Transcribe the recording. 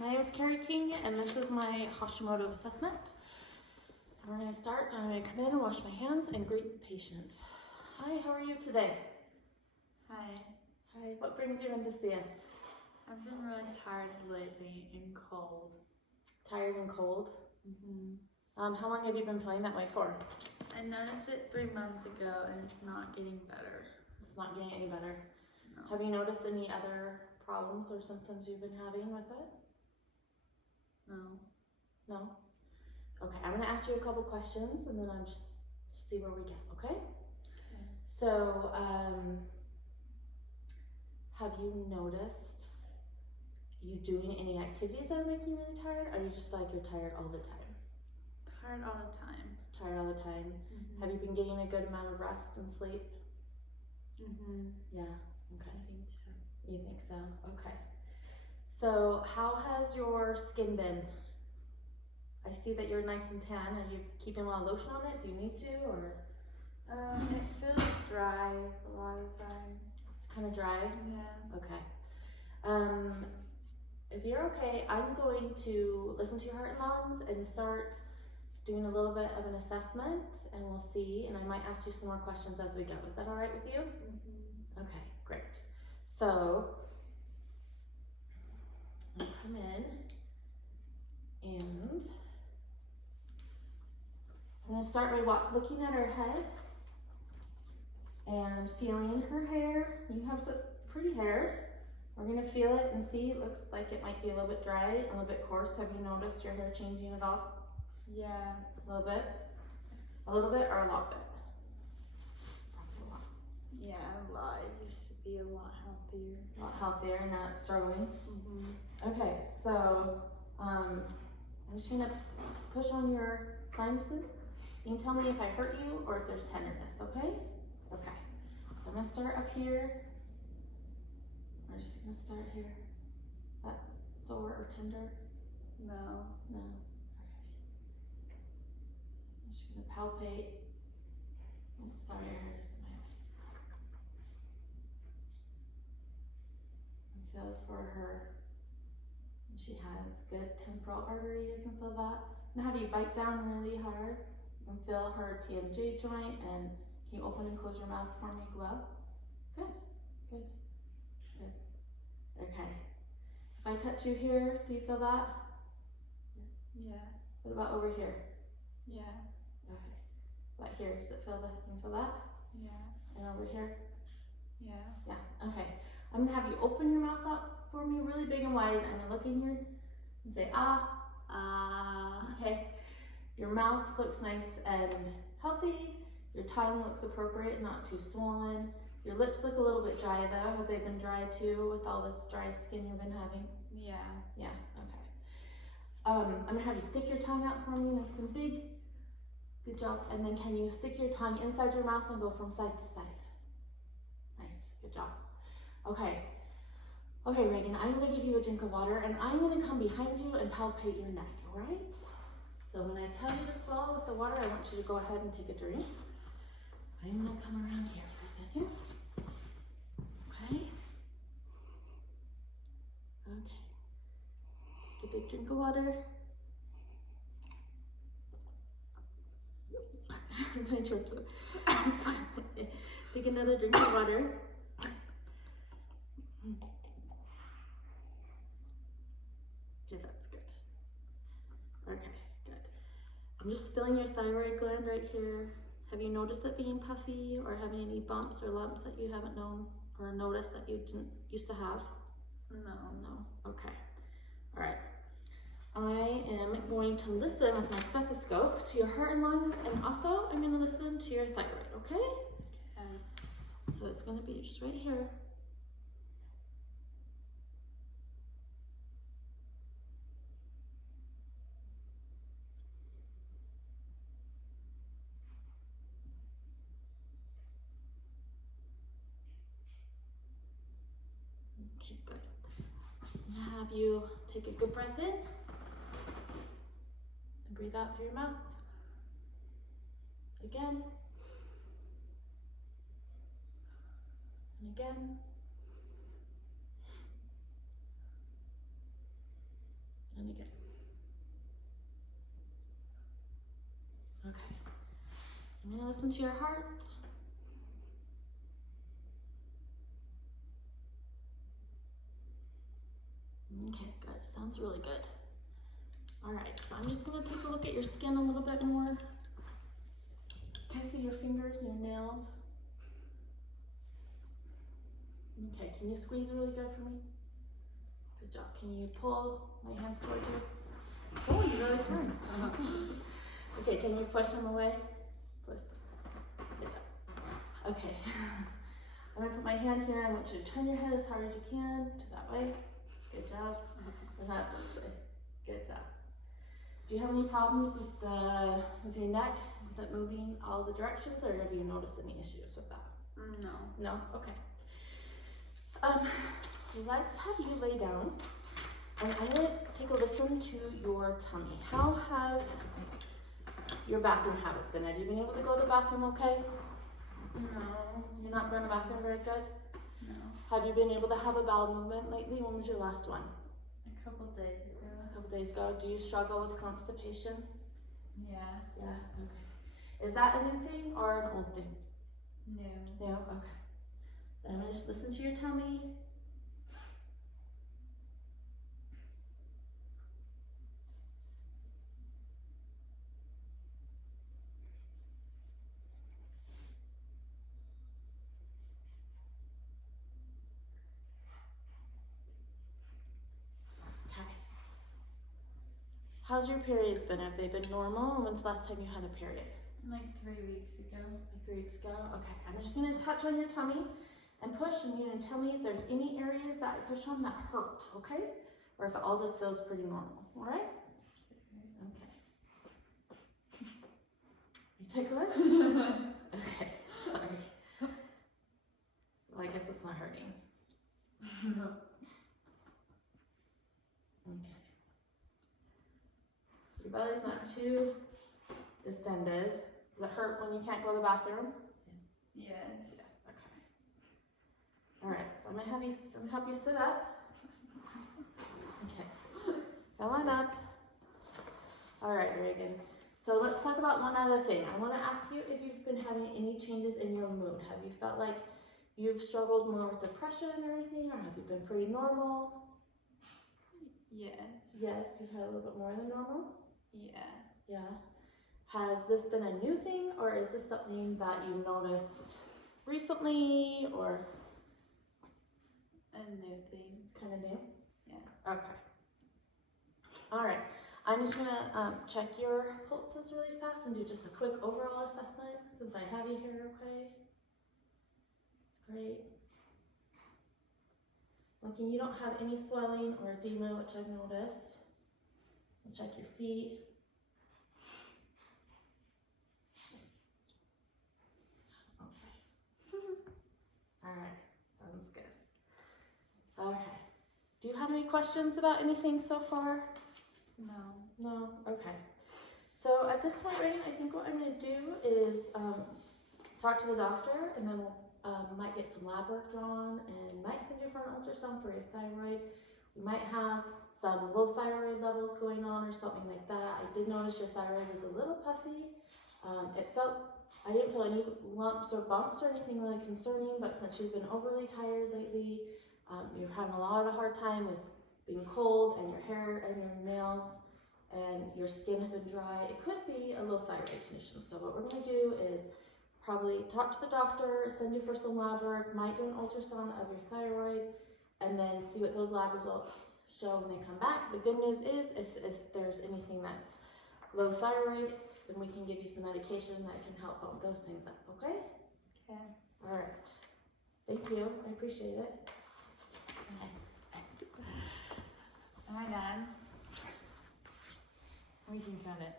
My name is Carrie King, and this is my Hashimoto assessment. And we're going to start. I'm going to come in and wash my hands and greet the patient. Hi, how are you today? Hi. Hi, what brings you in to see us? I've been really tired lately and cold. Tired and cold? Mm-hmm. How long have you been feeling that way for? I noticed it 3 months ago and it's not getting better. It's not getting any better. No. Have you noticed any other problems or symptoms you've been having with it? No. No? Okay, I'm going to ask you a couple questions and then I'll just see where we get, okay? Okay. So, have you noticed you doing any activities that are making you really tired, or you just feel like you're tired all the time? Tired all the time. Tired all the time. Mm-hmm. Have you been getting a good amount of rest and sleep? Mm-hmm. Yeah, okay. I think so. You think so? Okay. So, how has your skin been? I see that you're nice and tan. Are you keeping a lot of lotion on it? Do you need to, or? It feels dry a lot of the time. It's kind of dry? Yeah. Okay. If you're okay, I'm going to listen to your heart and lungs and start doing a little bit of an assessment, and we'll see, and I might ask you some more questions as we go. Is that all right with you? Mm-hmm. Okay, great. So, I'll come in, and I'm going to start by looking at her head and feeling her hair. You have some pretty hair. We're going to feel it and see. It looks like it might be a little bit dry, a little bit coarse. Have you noticed your hair changing at all? Yeah. A little bit? A little bit or a lot bit? A lot. Yeah, a lot. It used to be a lot healthier. A lot healthier, not struggling. Mm-hmm. Okay, so I'm just going to push on your sinuses. You can tell me if I hurt you or if there's tenderness, okay? Okay. So I'm going to start up here. We're just going to start here. Is that sore or tender? No. No. Okay. I'm just going to palpate. Oh, sorry, I hurt us in my and feel for her. She has good temporal artery. You can feel that. I'm going to have you bite down really hard. You can feel her TMJ joint, and can you open and close your mouth for me? Well, good, good, good. Okay. If I touch you here, do you feel that? Yeah. What about over here? Yeah. Okay. What here? Does it feel that? Can you feel that? Yeah. And over here? Yeah. Yeah. Okay. I'm gonna have you open your mouth up for me, really big and wide. I'm gonna look in here and say ah. Ah. Okay. Your mouth looks nice and healthy. Your tongue looks appropriate, not too swollen. Your lips look a little bit dry though. Have they been dry too with all this dry skin you've been having? Yeah. Yeah, okay. I'm gonna have you stick your tongue out for me, nice and big. Good job. And then can you stick your tongue inside your mouth and go from side to side? Nice, good job. Okay. Okay, Reagan, I'm gonna give you a drink of water and I'm gonna come behind you and palpate your neck, all right? So when I tell you to swallow with the water, I want you to go ahead and take a drink. I'm gonna come around here for a second. Okay. Okay. Take a big drink of water. I choked it. Take another drink of water. Okay, that's good. Okay, good. I'm just feeling your thyroid gland right here. Have you noticed it being puffy or having any bumps or lumps that you haven't known or noticed that you didn't used to have? No. No. Okay. All right. I am going to listen with my stethoscope to your heart and lungs, and also I'm going to listen to your thyroid, okay? Okay. So it's going to be just right here. Okay, good. I'm going to have you take a good breath in and breathe out through your mouth. Again. And again. listen to your heart. Okay, good. Sounds really good. All right, so I'm just gonna take a look at your skin a little bit more. Can I see your fingers and your nails? Okay, can you squeeze really good for me? Good job. Can you pull my hands towards you? Oh, you really can. Okay, can you push them away? Push. Good job. Okay. I'm gonna put my hand here. I want you to turn your head as hard as you can to that way. Good job. And that this way. Good job. Do you have any problems with your neck? Is it moving all the directions, or have you noticed any issues with that? No. No? Okay. Let's have you lay down, and I'm gonna take a listen to your tummy. How have your bathroom habits been? Have you been able to go to the bathroom okay? No. You're not going to the bathroom very good? No. Have you been able to have a bowel movement lately? When was your last one? A couple days ago. A couple days ago. Do you struggle with constipation? Yeah. Yeah, okay. Is that a new thing or an old thing? No. No? Okay. I'm gonna just listen to your tummy. Okay. How's your periods been? Have they been normal? Or when's the last time you had a period? Like 3 weeks ago. Like 3 weeks ago? Okay. I'm just gonna touch on your tummy and push, and you're gonna tell me if there's any areas that I push on that hurt, okay? Or if it all just feels pretty normal, all right? Okay. You ticklish? Okay, sorry. Well, I guess it's not hurting. No. Okay. Your belly's not too distended. Does it hurt when you can't go to the bathroom? Yes. Okay. All right, so I'm gonna help you sit up. Okay. Come on up. All right, Reagan. So let's talk about one other thing. I want to ask you if you've been having any changes in your mood. Have you felt like you've struggled more with depression or anything, or have you been pretty normal? Yes. Yes, you've had a little bit more than normal. Yeah. Yeah. Has this been a new thing, or is this something that you noticed recently, or A new thing. it's kind of new? Yeah. Okay. All right. I'm just gonna check your pulses really fast and do just a quick overall assessment since I have you here, okay? That's great. Looking, you don't have any swelling or edema, which I've noticed. I'll check your feet. All right, sounds good. Okay. Do you have any questions about anything so far? No. No? Okay. So at this point, Reagan, I think what I'm going to do is talk to the doctor, and then we'll might get some lab work drawn, and might send you for an ultrasound for your thyroid. We might have some low thyroid levels going on or something like that. I did notice your thyroid was a little puffy. I didn't feel any lumps or bumps or anything really concerning, but since you've been overly tired lately, you're having a lot of hard time with being cold, and your hair and your nails and your skin have been dry. It could be a low thyroid condition. So what we're going to do is probably talk to the doctor, send you for some lab work, might do an ultrasound of your thyroid, and then see what those lab results show when they come back. The good news is if there's anything that's low thyroid, then we can give you some medication that can help bump those things up, okay? Okay. All right. Thank you. I appreciate it. Am I done? We can cut it.